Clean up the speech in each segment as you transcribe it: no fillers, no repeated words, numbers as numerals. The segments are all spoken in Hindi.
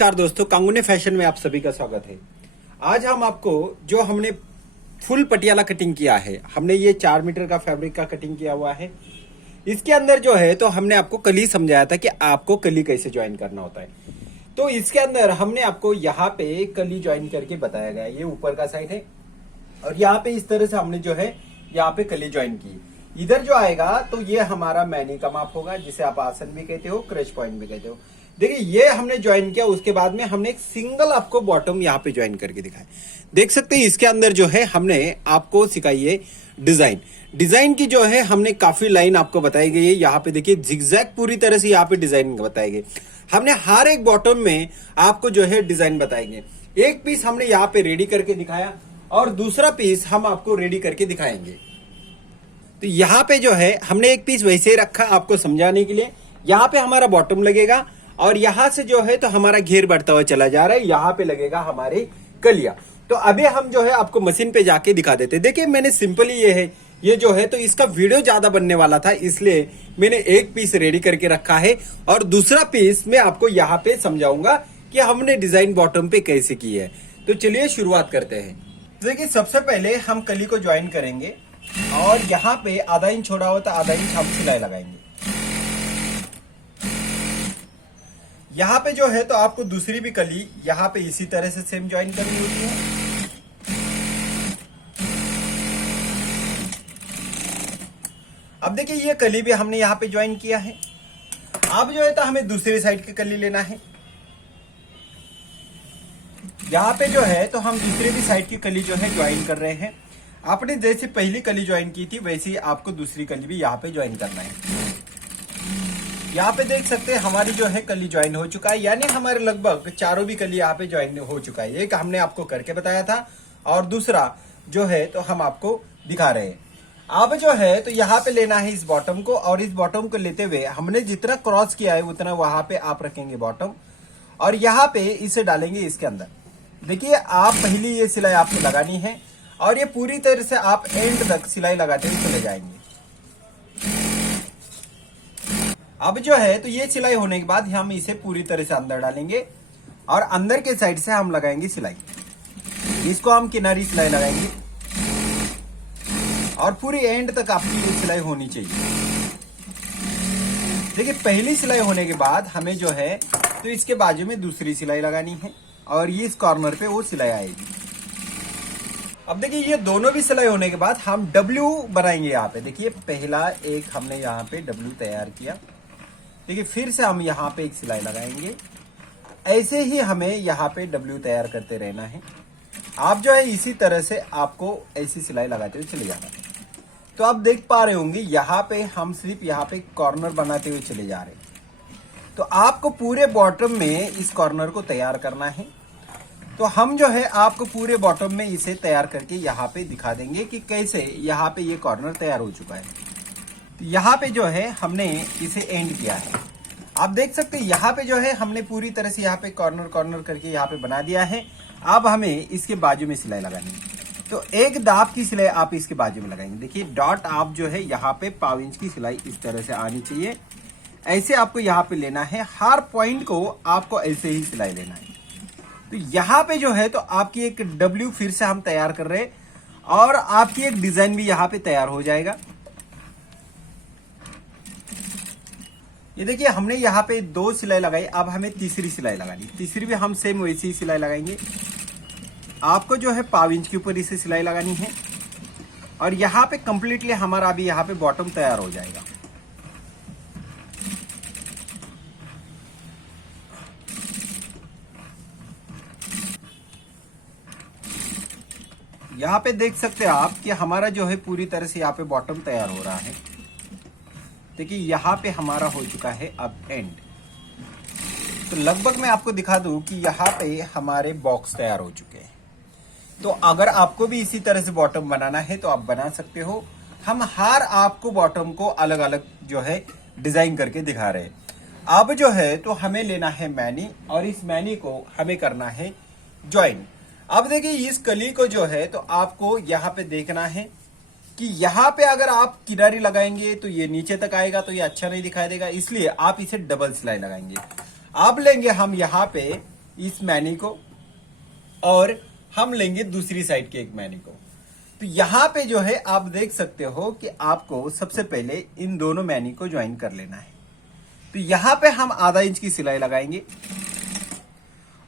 नमस्कार दोस्तों, कांगुने फैशन में आप सभी का स्वागत है। आज हम आपको जो हमने फुल पटियाला कटिंग किया है, हमने ये 4 मीटर का फैब्रिक का कटिंग किया हुआ है। इसके अंदर जो है तो हमने आपको कल ही समझाया था कि आपको कली कैसे ज्वाइन करना होता है। तो इसके अंदर हमने आपको यहाँ पे कली ज्वाइन करके बताया गया। ये ऊपर का साइड है और यहाँ पे इस तरह से हमने जो है यहाँ पे कली ज्वाइन की। इधर जो आएगा तो ये हमारा मैनी का माप होगा, जिसे आप आसन भी कहते हो, क्रश पॉइंट भी कहते हो। देखिए ये हमने ज्वाइन किया, उसके बाद में हमने एक सिंगल आपको बॉटम यहाँ पे ज्वाइन करके दिखाया। देख सकते हैं इसके अंदर जो है हमने आपको सिखाई है डिजाइन की जो है हमने काफी लाइन आपको बताई गई है। यहाँ पे देखिए जिगजैग पूरी तरह से यहाँ पे डिजाइन बताए गए। हमने हर एक बॉटम में आपको जो है डिजाइन बताएंगे। एक पीस हमने यहाँ पे रेडी करके दिखाया और दूसरा पीस हम आपको रेडी करके दिखाएंगे। तो यहाँ पे जो है हमने एक पीस वैसे रखा आपको समझाने के लिए। यहाँ पे हमारा बॉटम लगेगा और यहां से जो है तो हमारा घेर बढ़ता हुआ चला जा रहा है। यहाँ पे लगेगा हमारी कलिया। तो अभी हम जो है आपको मशीन पे जाके दिखा देते। देखिए मैंने सिंपली ये जो है तो इसका वीडियो ज्यादा बनने वाला था, इसलिए मैंने एक पीस रेडी करके रखा है और दूसरा पीस मैं आपको यहाँ पे समझाऊंगा कि हमने डिजाइन बॉटम पे कैसे की है। तो चलिए शुरुआत करते हैं। देखिए सबसे पहले हम कली को ज्वाइन करेंगे और यहाँ पे आधा इंच छोड़ा हुआ था, आधा इंच हम सिलाई लगाएंगे। यहाँ पे जो है तो आपको दूसरी भी कली यहाँ पे इसी तरह से सेम ज्वाइन करनी होती है। अब देखिए ये कली भी हमने यहाँ पे ज्वाइन किया है। अब जो है तो हमें दूसरी साइड की कली लेना है। यहाँ पे जो है तो हम दूसरी भी साइड की कली जो है ज्वाइन कर रहे हैं। आपने जैसे पहली कली ज्वाइन की थी वैसे ही आपको दूसरी कली भी यहाँ पे ज्वाइन करना है। यहाँ पे देख सकते हैं हमारी जो है कली ज्वाइन हो चुका है, यानी हमारे लगभग चारों भी कली यहाँ पे ज्वाइन हो चुका है। एक हमने आपको करके बताया था और दूसरा जो है तो हम आपको दिखा रहे हैं। अब जो है तो यहाँ पे लेना है इस बॉटम को और इस बॉटम को लेते हुए हमने जितना क्रॉस किया है उतना वहां पे आप रखेंगे बॉटम और यहाँ पे इसे डालेंगे इसके अंदर। देखिए आप पहली ये सिलाई आपको लगानी है और ये पूरी तरह से आप एंड तक सिलाई लगाते हुए चले जाएंगे। अब जो है तो ये सिलाई होने के बाद हम इसे पूरी तरह से अंदर डालेंगे और अंदर के साइड से हम लगाएंगे सिलाई। इसको हम किनारी सिलाई लगाएंगे और पूरी एंड तक आपकी ये सिलाई होनी चाहिए। देखिए पहली सिलाई होने के बाद हमें जो है तो इसके बाजू में दूसरी सिलाई लगानी है और ये इस कॉर्नर पे वो सिलाई आएगी। अब देखिए ये दोनों भी सिलाई होने के बाद हम डब्ल्यू बनाएंगे। यहाँ पे देखिए पहला एक हमने यहाँ पे डब्ल्यू तैयार किया। देखिए फिर से हम यहाँ पे एक सिलाई लगाएंगे। ऐसे ही हमें यहाँ पे डब्ल्यू तैयार करते रहना है। आप जो है इसी तरह से आपको ऐसी सिलाई लगाते हुए चले जाना है। तो आप देख पा रहे होंगे यहाँ पे हम सिर्फ यहाँ पे कॉर्नर बनाते हुए चले जा रहे हैं। तो आपको पूरे बॉटम में इस कॉर्नर को तैयार करना है। तो हम जो है आपको पूरे बॉटम में इसे तैयार करके यहाँ पे दिखा देंगे कि कैसे यहाँ पे ये कॉर्नर तैयार हो चुका है। तो यहाँ पे जो है हमने इसे एंड किया है। आप देख सकते हैं यहाँ पे जो है हमने पूरी तरह से यहाँ पे कॉर्नर करके यहाँ पे बना दिया है। अब हमें इसके बाजू में सिलाई लगानी है। तो एक दाब की सिलाई आप इसके बाजू में लगाएंगे। देखिए डॉट आप जो है यहाँ पे 1.5 इंच की सिलाई इस तरह से आनी चाहिए। ऐसे आपको यहाँ पे लेना है। हर पॉइंट को आपको ऐसे ही सिलाई लेना है। तो यहाँ पे जो है तो आपकी एक डब्ल्यू फिर से हम तैयार कर रहे हैं और आपकी एक डिजाइन भी यहाँ पे तैयार हो जाएगा। ये देखिए हमने यहाँ पे 2 सिलाई लगाई। अब हमें तीसरी सिलाई लगानी। तीसरी भी हम सेम वैसी ही सिलाई लगाएंगे। आपको जो है 1.5 इंच के ऊपर इसे सिलाई लगानी है और यहाँ पे कंप्लीटली हमारा अभी यहाँ पे बॉटम तैयार हो जाएगा। यहाँ पे देख सकते हैं आप कि हमारा जो है पूरी तरह से यहाँ पे बॉटम तैयार हो रहा है। देखिए यहाँ पे हमारा हो चुका है अब एंड। तो लगभग मैं आपको दिखा दूं कि यहाँ पे हमारे बॉक्स तैयार हो चुके हैं। तो अगर आपको भी इसी तरह से बॉटम बनाना है तो आप बना सकते हो। हम हर आपको बॉटम को अलग अलग जो है डिजाइन करके दिखा रहे हैं। अब जो है तो हमें लेना है मैनी और इस मैनी को हमें करना है ज्वाइन। अब देखिए इस कली को जो है तो आपको यहाँ पे देखना है कि यहाँ पे अगर आप किनारी लगाएंगे तो ये नीचे तक आएगा तो ये अच्छा नहीं दिखाई देगा, इसलिए आप इसे डबल सिलाई लगाएंगे। अब लेंगे हम यहाँ पे इस मैनी को और हम लेंगे दूसरी साइड के एक मैनी को। तो यहां पे जो है आप देख सकते हो कि आपको सबसे पहले इन दोनों मैनी को ज्वाइन कर लेना है। तो यहां पे हम आधा इंच की सिलाई लगाएंगे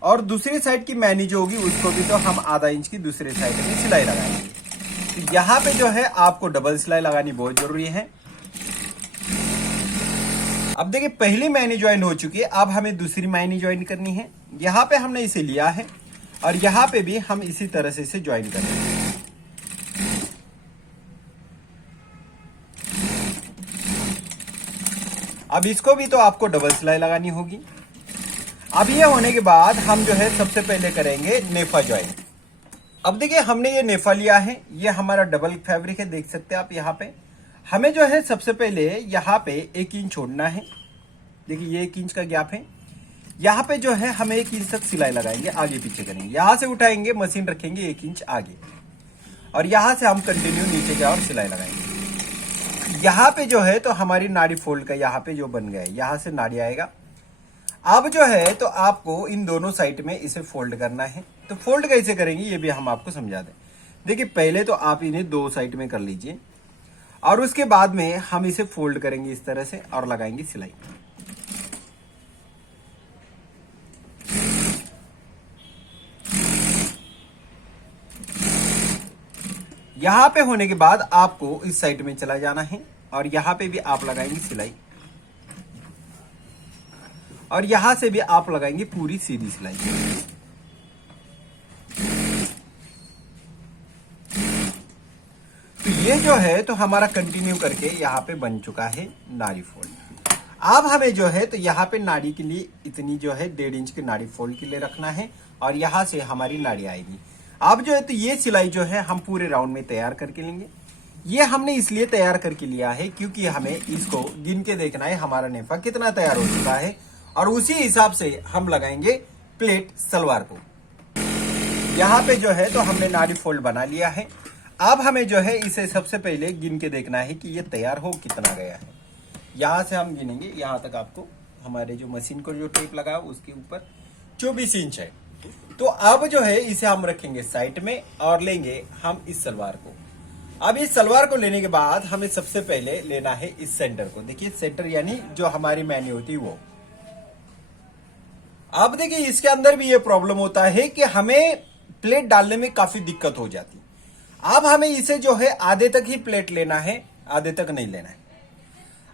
और दूसरी साइड की मैनी जो होगी उसको भी तो हम आधा इंच की दूसरे साइड में सिलाई लगाएंगे। तो यहां पे जो है आपको डबल सिलाई लगानी बहुत जरूरी है। अब देखिए पहली मैनी ज्वाइन हो चुकी है, अब हमें दूसरी मैनी ज्वाइन करनी है। यहां पे हमने इसे लिया है और यहां पे भी हम इसी तरह से इसे ज्वाइन करेंगे। अब इसको भी तो आपको डबल सिलाई लगानी होगी। अब ये होने के बाद हम जो है सबसे पहले करेंगे नेफा ज्वाइन। अब देखिए हमने ये नेफा लिया है, ये हमारा डबल फैब्रिक है, देख सकते हैं आप यहाँ पे। हमें जो है सबसे पहले यहाँ पे 1 इंच छोड़ना है। देखिए ये 1 इंच का गैप है, यहाँ पे जो है हमें 1 इंच तक सिलाई लगाएंगे, आगे पीछे करेंगे। यहां से उठाएंगे, मशीन रखेंगे 1 इंच आगे और यहां से हम कंटिन्यू नीचे की ओर सिलाई लगाएंगे। यहाँ पे जो है तो हमारी नाड़ी फोल्ड का यहाँ पे जो बन गया है, यहां से नाड़ी आएगा। अब जो है तो आपको इन दोनों साइड में इसे फोल्ड करना है। तो फोल्ड कैसे करेंगे ये भी हम आपको समझा दें। देखिए पहले तो आप इन्हें 2 साइड में कर लीजिए और उसके बाद में हम इसे फोल्ड करेंगे इस तरह से और लगाएंगे सिलाई। यहां पे होने के बाद आपको इस साइड में चला जाना है और यहां पे भी आप लगाएंगे सिलाई और यहां से भी आप लगाएंगे पूरी सीधी सिलाई। तो ये जो है तो हमारा कंटिन्यू करके यहां पे बन चुका है नाड़ी फोल्ड। अब हमें जो है तो यहां पे नाड़ी के लिए इतनी जो है 1.5 इंच की नाड़ी फोल्ड के लिए रखना है और यहां से हमारी नाड़ी आएगी। अब जो है तो ये सिलाई जो है हम पूरे राउंड में तैयार करके लेंगे। ये हमने इसलिए तैयार करके लिया है क्योंकि हमें इसको गिन के देखना है हमारा नेफा कितना तैयार हो चुका है और उसी हिसाब से हम लगाएंगे प्लेट सलवार को। यहाँ पे जो है तो हमने नाड़ी फोल्ड बना लिया है। अब हमें जो है इसे सबसे पहले गिन के देखना है कि ये तैयार हो कितना गया है। यहां से हम गिनेंगे, यहां तक आपको हमारे जो मशीन को जो टेप लगा उसके ऊपर 24 इंच है। तो अब जो है इसे हम रखेंगे साइड में और लेंगे हम इस सलवार को। अब इस सलवार को लेने के बाद हमें सबसे पहले लेना है इस सेंटर को। देखिए सेंटर यानी जो हमारी मैनी होती है वो। अब देखिए इसके अंदर भी ये प्रॉब्लम होता है कि हमें प्लेट डालने में काफी दिक्कत हो जाती है। अब हमें इसे जो है आधे तक ही प्लेट लेना है, आधे तक नहीं लेना है।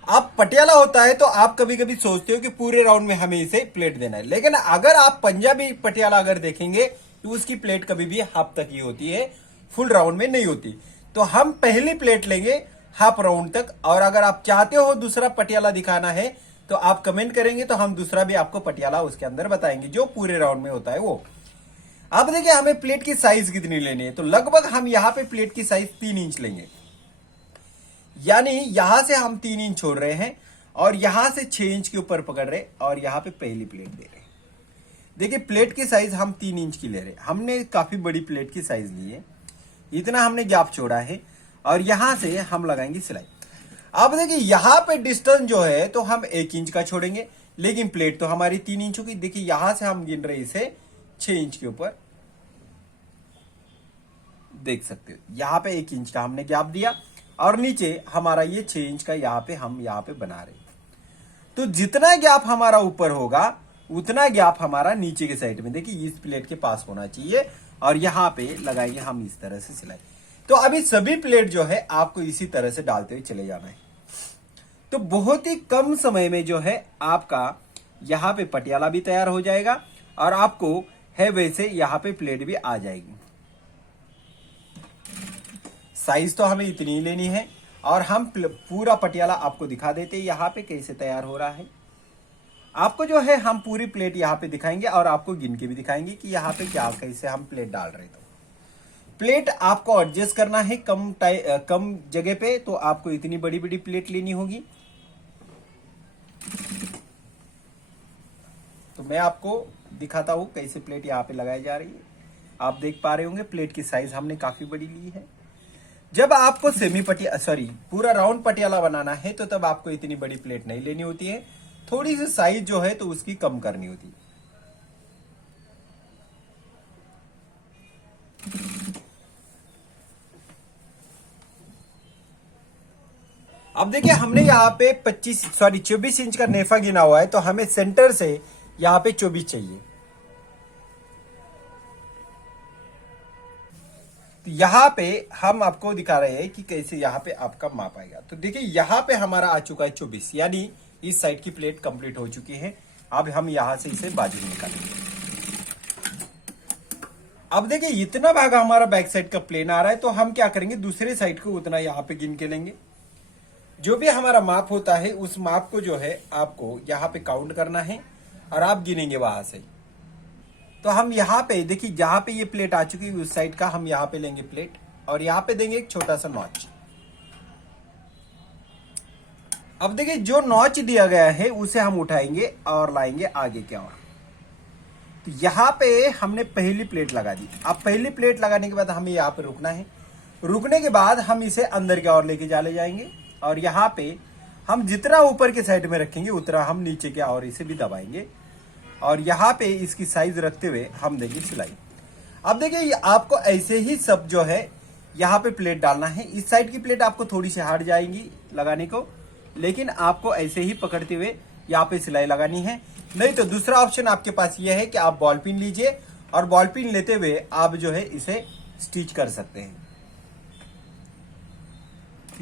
अब पटियाला होता है तो आप कभी कभी सोचते हो कि पूरे राउंड में हमें इसे प्लेट देना है, लेकिन अगर आप पंजाबी पटियाला अगर देखेंगे तो उसकी प्लेट कभी भी हाफ तक ही होती है, फुल राउंड में नहीं होती। तो हम पहली प्लेट लेंगे हाफ राउंड तक, और अगर आप चाहते हो दूसरा पटियाला दिखाना है तो आप कमेंट करेंगे तो हम दूसरा भी आपको पटियाला उसके अंदर बताएंगे जो पूरे राउंड में होता है वो। अब देखिए हमें प्लेट की साइज कितनी लेनी है, तो लगभग हम यहाँ पे प्लेट की साइज 3 इंच लेंगे। यानी यहां से हम 3 इंच छोड़ रहे हैं और यहां से 6 इंच के ऊपर पकड़ रहे और यहां पे पहली प्लेट दे रहे हैं। देखिए प्लेट की साइज हम 3 इंच की ले रहे हैं, हमने काफी बड़ी प्लेट की साइज ली है, इतना हमने गैप छोड़ा है और यहां से हम लगाएंगे सिलाई। अब देखिए यहां पे डिस्टेंस जो है तो हम 1 इंच का छोड़ेंगे, लेकिन प्लेट तो हमारी 3 इंच की। देखिए यहां से हम गिन रहे इसे 6 इंच के ऊपर, देख सकते हो यहां पे 1 इंच का हमने गैप दिया और नीचे हमारा ये 6 इंच का यहाँ पे हम यहाँ पे बना रहे हैं। तो जितना गैप हमारा ऊपर होगा उतना गैप हमारा नीचे के साइड में देखिए इस प्लेट के पास होना चाहिए और यहाँ पे लगाएंगे हम इस तरह से सिलाई। तो अभी सभी प्लेट जो है आपको इसी तरह से डालते हुए चले जाना है। तो बहुत ही कम समय में जो है आपका यहाँ पे पटियाला भी तैयार हो जाएगा और आपको है वैसे यहाँ पे प्लेट भी आ जाएगी। साइज तो हमें इतनी ही लेनी है और हम पूरा पटियाला आपको दिखा देते हैं यहाँ पे कैसे तैयार हो रहा है। आपको जो है हम पूरी प्लेट यहाँ पे दिखाएंगे और आपको गिन के भी दिखाएंगे कि यहाँ पे क्या कैसे हम प्लेट डाल रहे। तो प्लेट आपको एडजस्ट करना है कम जगह पे, तो आपको इतनी बड़ी बड़ी प्लेट लेनी होगी। तो मैं आपको दिखाता हूं कैसे प्लेट यहाँ पे लगाई जा रही है। आप देख पा रहे होंगे प्लेट की साइज हमने काफी बड़ी ली है। जब आपको पूरा राउंड पटियाला बनाना है तो तब आपको इतनी बड़ी प्लेट नहीं लेनी होती है, थोड़ी सी साइज जो है तो उसकी कम करनी होती है। अब देखिए हमने यहाँ पे 24 इंच का नेफा गिना हुआ है, तो हमें सेंटर से यहाँ पे 24 चाहिए। तो यहाँ पे हम आपको दिखा रहे हैं कि कैसे यहाँ पे आपका माप आएगा। तो देखिए यहाँ पे हमारा आ चुका है 24, यानी इस साइड की प्लेट कंप्लीट हो चुकी है। अब हम यहां से इसे बाजू में निकालेंगे। अब देखिए इतना भाग हमारा बैक साइड का प्लेन आ रहा है, तो हम क्या करेंगे, दूसरे साइड को उतना यहाँ पे गिन के लेंगे। जो भी हमारा माप होता है उस माप को जो है आपको यहाँ पे काउंट करना है और आप गिनेंगे वहां से। तो हम यहाँ पे देखिए जहां पे ये प्लेट आ चुकी है उस साइड का हम यहाँ पे लेंगे प्लेट और यहाँ पे देंगे एक छोटा सा नॉच। अब देखिए जो नॉच दिया गया है उसे हम उठाएंगे और लाएंगे आगे की ओर। तो यहाँ पे हमने पहली प्लेट लगा दी। अब पहली प्लेट लगाने के बाद हमें यहाँ पे रुकना है। रुकने के बाद हम इसे अंदर की ओर लेके चले जाएंगे और यहाँ पे हम जितना ऊपर के साइड में रखेंगे उतना हम नीचे की ओर इसे भी दबाएंगे और यहाँ पे इसकी साइज रखते हुए हम देंगे सिलाई। अब देखिए आपको ऐसे ही सब जो है यहाँ पे प्लेट डालना है। इस साइड की प्लेट आपको थोड़ी सी हार्ड जाएगी लगाने को, लेकिन आपको ऐसे ही पकड़ते हुए यहाँ पे सिलाई लगानी है। नहीं तो दूसरा ऑप्शन आपके पास यह है कि आप बॉल पिन लीजिए और बॉल पिन लेते हुए आप जो है इसे स्टिच कर सकते हैं।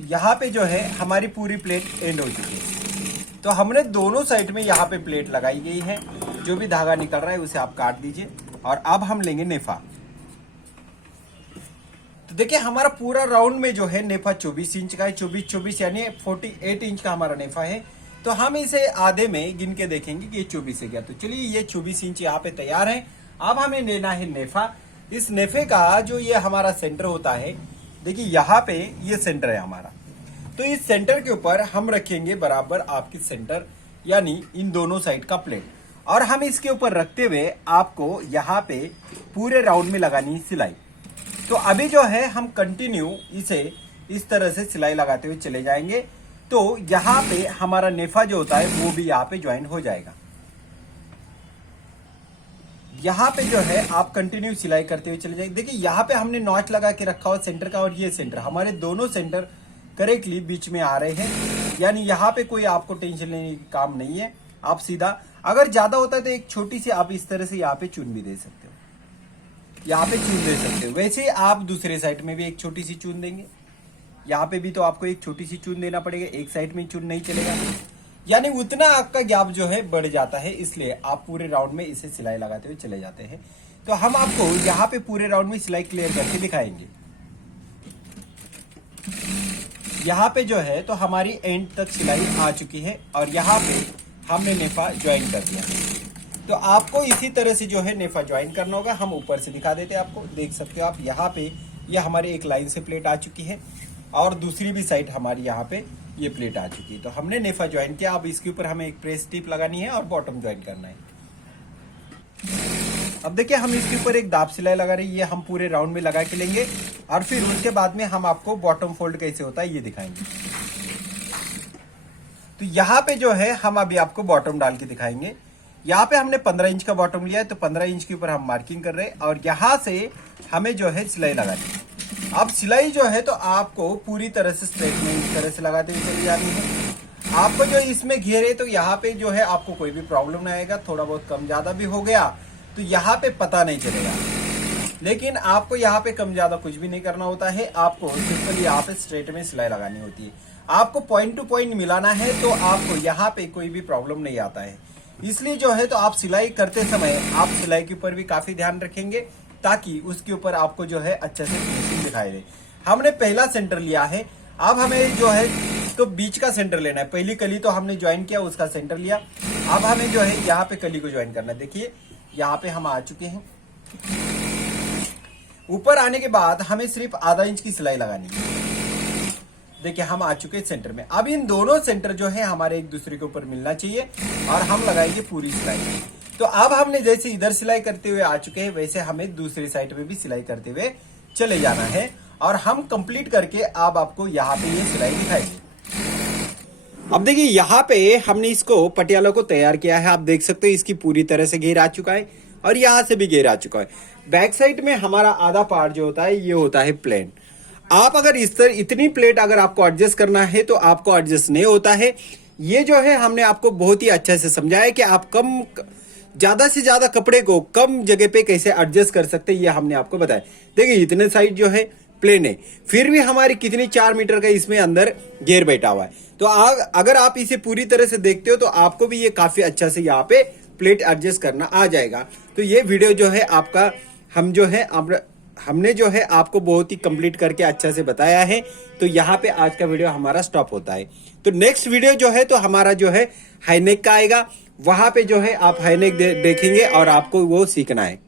यहाँ पे जो है हमारी पूरी प्लेट एंड हो चुकी है। तो हमने दोनों साइड में यहाँ पे प्लेट लगाई गई है। जो भी धागा निकल रहा है उसे आप काट दीजिए और अब हम लेंगे नेफा। तो देखिए हमारा पूरा राउंड में जो है नेफा 24 इंच का है। 24 यानी 48 इंच का हमारा नेफा है। तो हम इसे आधे में गिन के देखेंगे कि ये 24 है क्या। तो चलिए ये 24 इंच यहाँ पे तैयार है। अब हमें लेना है नेफा। इस नेफे का जो ये हमारा सेंटर होता है, देखिए यहाँ पे ये सेंटर है हमारा। तो इस सेंटर के ऊपर हम रखेंगे बराबर आपकी सेंटर, यानी इन दोनों साइड का प्लेट, और हम इसके ऊपर रखते हुए आपको यहाँ पे पूरे राउंड में लगानी है सिलाई। तो अभी जो है हम कंटिन्यू इसे इस तरह से सिलाई लगाते हुए चले जाएंगे। तो यहाँ पे हमारा नेफा जो होता है वो भी यहाँ पे ज्वाइन हो जाएगा। यहाँ पे जो है आप कंटिन्यू सिलाई करते हुए चले जाएंगे। देखिए यहाँ पे हमने नॉच लगा के रखा हुआ सेंटर का, और ये सेंटर हमारे दोनों सेंटर करेक्टली बीच में आ रहे हैं, यानी यहाँ पे कोई आपको टेंशन लेने की काम नहीं है। आप सीधा, अगर ज्यादा होता है तो एक छोटी सी आप इस तरह से यहाँ पे चून भी दे सकते हो, यहाँ पे चून दे सकते हो। वैसे आप दूसरे साइड में भी एक छोटी सी चून देंगे। यहाँ पे भी तो आपको एक छोटी सी चून देना पड़ेगा, एक साइड में चून नहीं चलेगा, यानी उतना आपका गैप जो है बढ़ जाता है। इसलिए आप पूरे राउंड में इसे सिलाई लगाते हुए चले जाते हैं। तो हम आपको यहाँ पे पूरे राउंड में सिलाई क्लियर करके दिखाएंगे। यहाँ पे जो है तो हमारी एंड तक सिलाई आ चुकी है और यहाँ पे हमने नेफा ज्वाइन कर दिया। तो आपको इसी तरह से जो है नेफा ज्वाइन करना होगा। हम ऊपर से दिखा देते हैं आपको, देख सकते हो आप यहाँ पे ये हमारी एक लाइन से प्लेट आ चुकी है और दूसरी भी साइड हमारी यहाँ पे ये प्लेट आ चुकी है। तो हमने नेफा ज्वाइन किया। अब इसके ऊपर हमें एक प्रेस टिप लगानी है और बॉटम ज्वाइन करना है। अब देखिए हम इसके ऊपर एक दाब सिलाई लगा रही है, हम पूरे राउंड में लगा के लेंगे और फिर उसके बाद में हम आपको बॉटम फोल्ड कैसे होता है ये दिखाएंगे। तो यहाँ पे जो है हम अभी आपको बॉटम डाल के दिखाएंगे। यहाँ पे हमने 15 इंच का बॉटम लिया है, तो 15 इंच के ऊपर हम मार्किंग कर रहे हैं और यहाँ से हमें जो है सिलाई लगानी है। अब सिलाई जो है तो आपको पूरी तरह से स्ट्रेट में इस तरह से लगाते हुए चली जानी है। आपको जो इसमें घेरे तो यहाँ पे जो है आपको कोई भी प्रॉब्लम नहीं आएगा। थोड़ा बहुत कम ज्यादा भी हो गया तो यहाँ पे पता नहीं चलेगा, लेकिन आपको यहाँ पे कम ज्यादा कुछ भी नहीं करना होता है। आपको सिंपल यहाँ पे स्ट्रेट में सिलाई लगानी होती है। आपको पॉइंट टू पॉइंट मिलाना है तो आपको यहाँ पे कोई भी प्रॉब्लम नहीं आता है। इसलिए जो है तो आप सिलाई करते समय आप सिलाई के ऊपर भी काफी ध्यान रखेंगे ताकि उसके ऊपर आपको जो है अच्छे से फिनिशिंग दिखाई दे। हमने पहला सेंटर लिया है, अब हमें जो है तो बीच का सेंटर लेना है। पहली कली तो हमने ज्वाइन किया, उसका सेंटर लिया। अब हमें जो है यहाँ पे कली को ज्वाइन करना है। देखिए यहाँ पे हम आ चुके हैं। ऊपर आने के बाद हमें सिर्फ आधा इंच की सिलाई लगानी है। देखिए हम आ चुके हैं सेंटर में। अब इन दोनों सेंटर जो है हमारे एक दूसरे के ऊपर मिलना चाहिए और हम लगाएंगे पूरी सिलाई। तो अब हमने जैसे इधर सिलाई करते हुए आ चुके हैं, वैसे हमें दूसरी साइड में भी सिलाई करते हुए चले जाना है और हम कंप्लीट करके अब आपको यहाँ पे ये सिलाई दिखाएंगे। अब देखिए यहाँ पे हमने इसको पटियाला को तैयार किया है। आप देख सकते हो इसकी पूरी तरह से घेर आ चुका है और यहाँ से भी घेर आ चुका है। बैक साइड में हमारा आधा पार्ट जो होता है ये होता है प्लेन। आप अगर इस तरह इतनी प्लेट अगर आपको एडजस्ट करना है तो आपको एडजस्ट नहीं होता है। ये जो है हमने आपको बहुत ही अच्छे से समझाया कि आप ज्यादा से ज्यादा कपड़े को कम जगह पे कैसे एडजस्ट कर सकते हैं, ये हमने आपको बताया। देखिए इतने साइड जो है प्लेन है, फिर भी हमारी कितनी 4 मीटर का इसमें अंदर घेर बैठा हुआ है। तो अगर आप इसे पूरी तरह से देखते हो तो आपको भी ये काफी अच्छा से यहाँ पे प्लेट एडजस्ट करना आ जाएगा। तो ये वीडियो जो है आपका हमने जो है आपको बहुत ही कंप्लीट करके अच्छा से बताया है। तो यहाँ पे आज का वीडियो हमारा स्टॉप होता है। तो नेक्स्ट वीडियो जो है तो हमारा जो है हाईनेक का आएगा, वहां पे जो है आप हाईनेक देखेंगे और आपको वो सीखना है।